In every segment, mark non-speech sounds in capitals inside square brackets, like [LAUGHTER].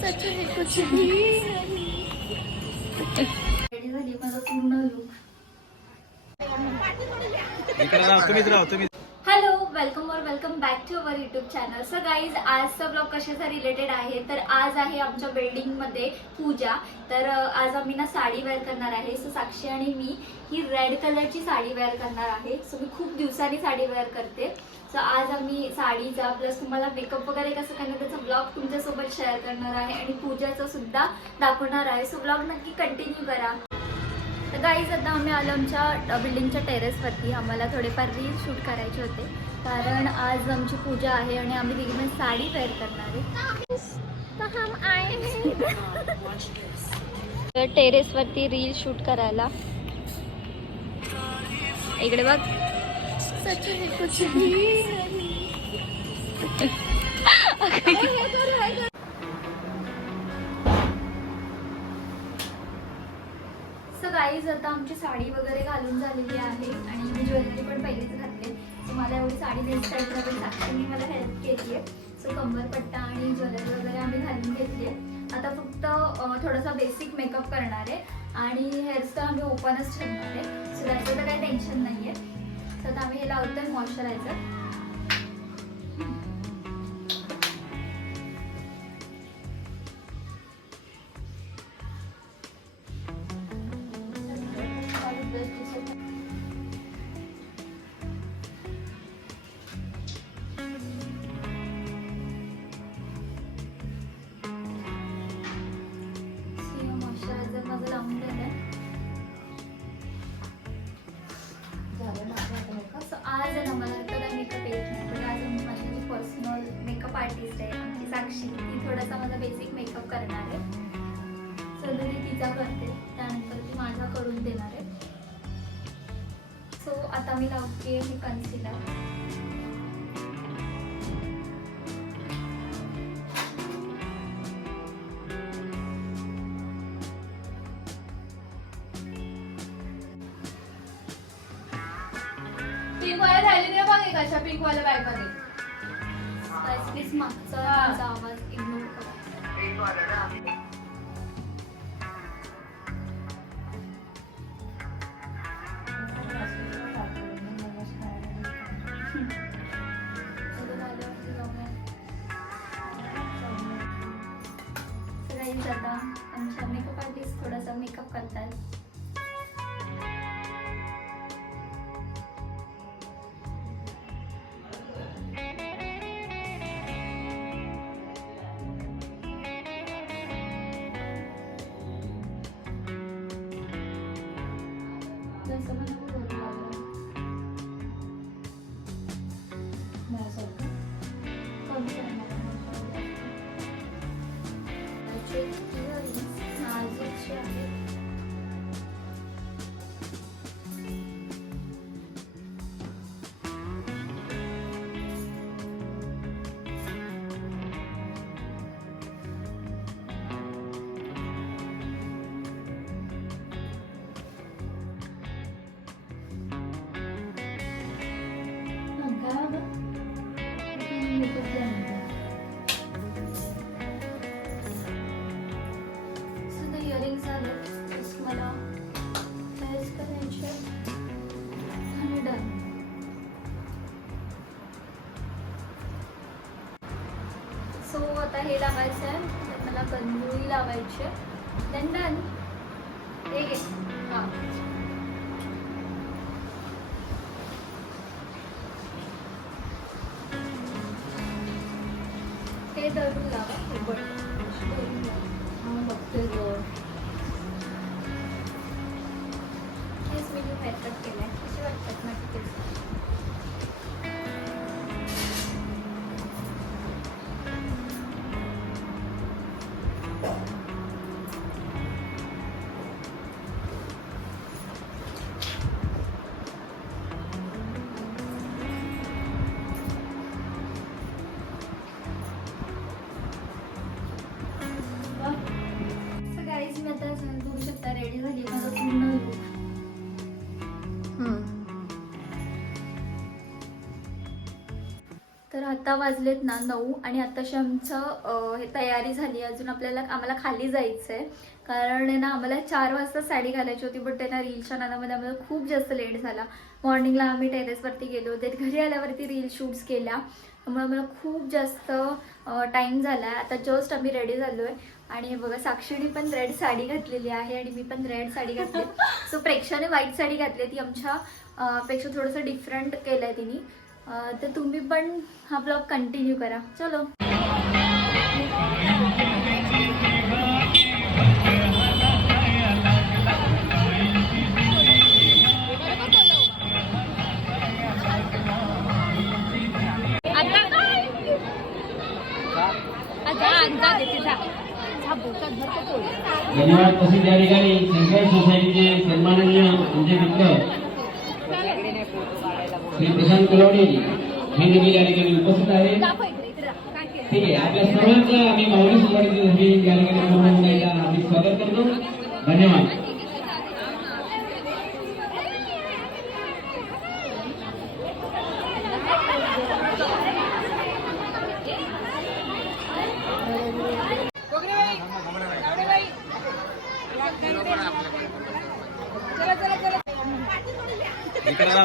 सच है कुछ भी इकडे जाऊ तुम्हीच राहू तुम्ही हॅलो वेलकम और welcome back to our YouTube channel sir guys आजचा ब्लॉग कशाचा रिलेटेड आहे? तर आज आहे आमच्या बिल्डिंगमध्ये पूजा. तर आज आम्ही ना साडी वेअर करणार आहे. सो साक्षी आणि मी ही रेड कलरची साडी वेअर करणार आहे. सो मी खूप दिवसांनी साडी वेअर करते. सो आज आम्ही साडीचा प्लस तुम्हाला मेकअप वगैरे कसं करणार त्याचा ब्लॉग तुमच्यासोबत शेअर करणार आहे. आणि पूजाचं सुद्धा दाखवणार आहे. सो ब्लॉग नक्की कंटिन्यू करा. गाईज आता आम्ही आलो आमच्या बिल्डिंगच्या टेरेसवरती आम्हाला थोडेफार रील शूट करायचे होते. कारण आज आमची पूजा आहे आणि आम्ही तिघीने साडी वेअर करणार आहे. टेरेसवरती रील शूट करायला. इकडे बघ. सच [LAUGHS] है गाईज आता आमची साडी वगैरे घालून झालेली आहे आणि मी ज्वेलरी पण पहिलीच घातली सो मला एवढी साडी नेसताना पण साक्षीने मला हेल्प केली आहे. सो कंबरपट्टा आणि ज्वेलरी वगैरे आम्ही घालून घेतली आहे. आता फक्त थोडासा बेसिक मेकअप करणार आहे. आणि हेअरस्टाईल आम्ही ओपनच ठेवणार आहे. सो त्याचं तर काही टेन्शन नाही आहे सो आता आम्ही हे लावतो आहे मॉइश्चरायझर करणार आहे. सो ती तिचा करते त्यानंतर ती माझा करून देणार आहे. सो आता मी लावते हे कन्सिलर पिंक वाला राहिली नाही बघ एक अशा पिंक वाल्या बॅगमध्ये. प्लीज मागचा आवाज. इग्नोर मला हे लावायचं आहे. मला गंधुळी लावायची आहे. देन डन हे घे. हां. हे धरून लावा. बघते बघ. हेच मी हेअरकट केलाय. कसे आता वाजलेत ना नऊ आणि आताशी आमचं हे तयारी झाली. अजून आपल्याला आम्हाला खाली जायचं आहे कारण ना आम्हाला चार वाजता साडी घालायची होती बट त्यांना रीलच्या नादामध्ये आम्हाला खूप जास्त लेट झाला. मॉर्निंगला आम्ही टेरेसवरती गेलो होते. घरी आल्यावरती रील शूट्स केल्या. त्यामुळे आम्हाला खूप जास्त टाईम झाला आहे आता जस्ट आम्ही रेडी झालो आहे आणि बघा साक्षीने पण रेड साडी घातलेली आहे आणि मी पण रेड साडी घातली. सो प्रेक्षाने व्हाईट साडी घातली ती आमच्या पेक्षा थोडंसं डिफरंट केलं आहे तिने. तर तुम्ही पण हा ब्लॉग कंटिन्यू करा. चलो. धन्यवाद. तसेच या ठिकाणी सेंट्रल सोसायटीचे सन्माननीय आमचे मित्र श्री प्रशांत कुलवडे हे देखील या ठिकाणी उपस्थित आहे. ठीक आहे आपल्या सर्वांचं आम्ही माऊली सोसायटीचे धर्मी या ठिकाणी पूर्ण आम्ही स्वागत करतो. धन्यवाद.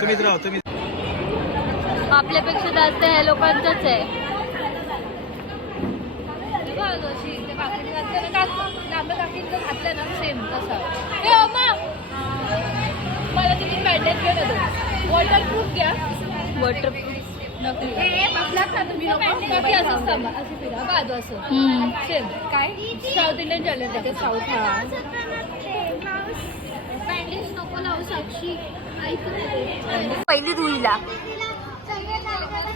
तुम्हीच राहा तुम्ही आपल्यापेक्षा जास्त ह्या लोकांचंच आहे. सेम तसा. ए अम्मा! मला तुम्ही घेऊन वॉटरप्रूफ घ्या. नक्की असंच थांबा. असं फिरा. बाजू असं. हम्म. सेम काय? साऊथ इंडियन चॅलेंज आहे साऊथ हा. पहिली धुईला इकडे बघा हे इकडे बघित ना ऐक हो, ही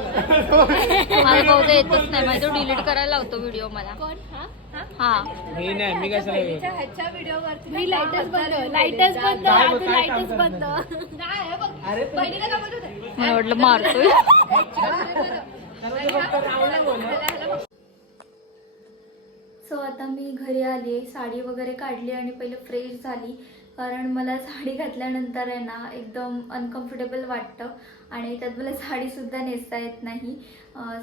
मला बहुधा येतच नाही. माहिती डिलीट करायला लावतो व्हिडिओ मला. कोण? हा? हा. मी नाही मी कशाला ह्याच्या व्हिडिओवरती मी लाईटच बंद लाईटच बंद आता लाईटच बंद. नाही बघ. बहिणीला का बोलत होते मला वाटलं मारतोय. सो आता मी घरी आली साडी वगैरे काढली आणि पहिले फ्रेश झाली. कारण मला साडी घातल्यानंतर आहे ना एकदम अनकम्फर्टेबल वाटतं. आणि त्यात मला साडीसुद्धा नेसता येत नाही.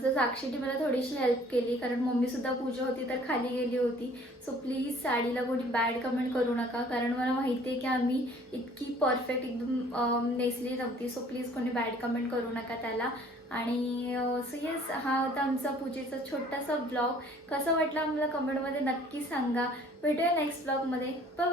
सो साक्षीने मला थोडीशी हेल्प केली. कारण मम्मीसुद्धा पूजा होती तर खाली गेली होती. सो प्लीज साडीला कोणी बॅड कमेंट करू नका. कारण मला माहिती आहे की आम्ही इतकी परफेक्ट एकदम नेसली नव्हती. सो प्लीज कोणी बॅड कमेंट करू नका त्याला. आणि सो येस हा होता आमचा पूजेचा छोटासा ब्लॉग कसा वाटला मला कमेंटमध्ये नक्की सांगा. भेटूया नेक्स्ट ब्लॉगमध्ये बाय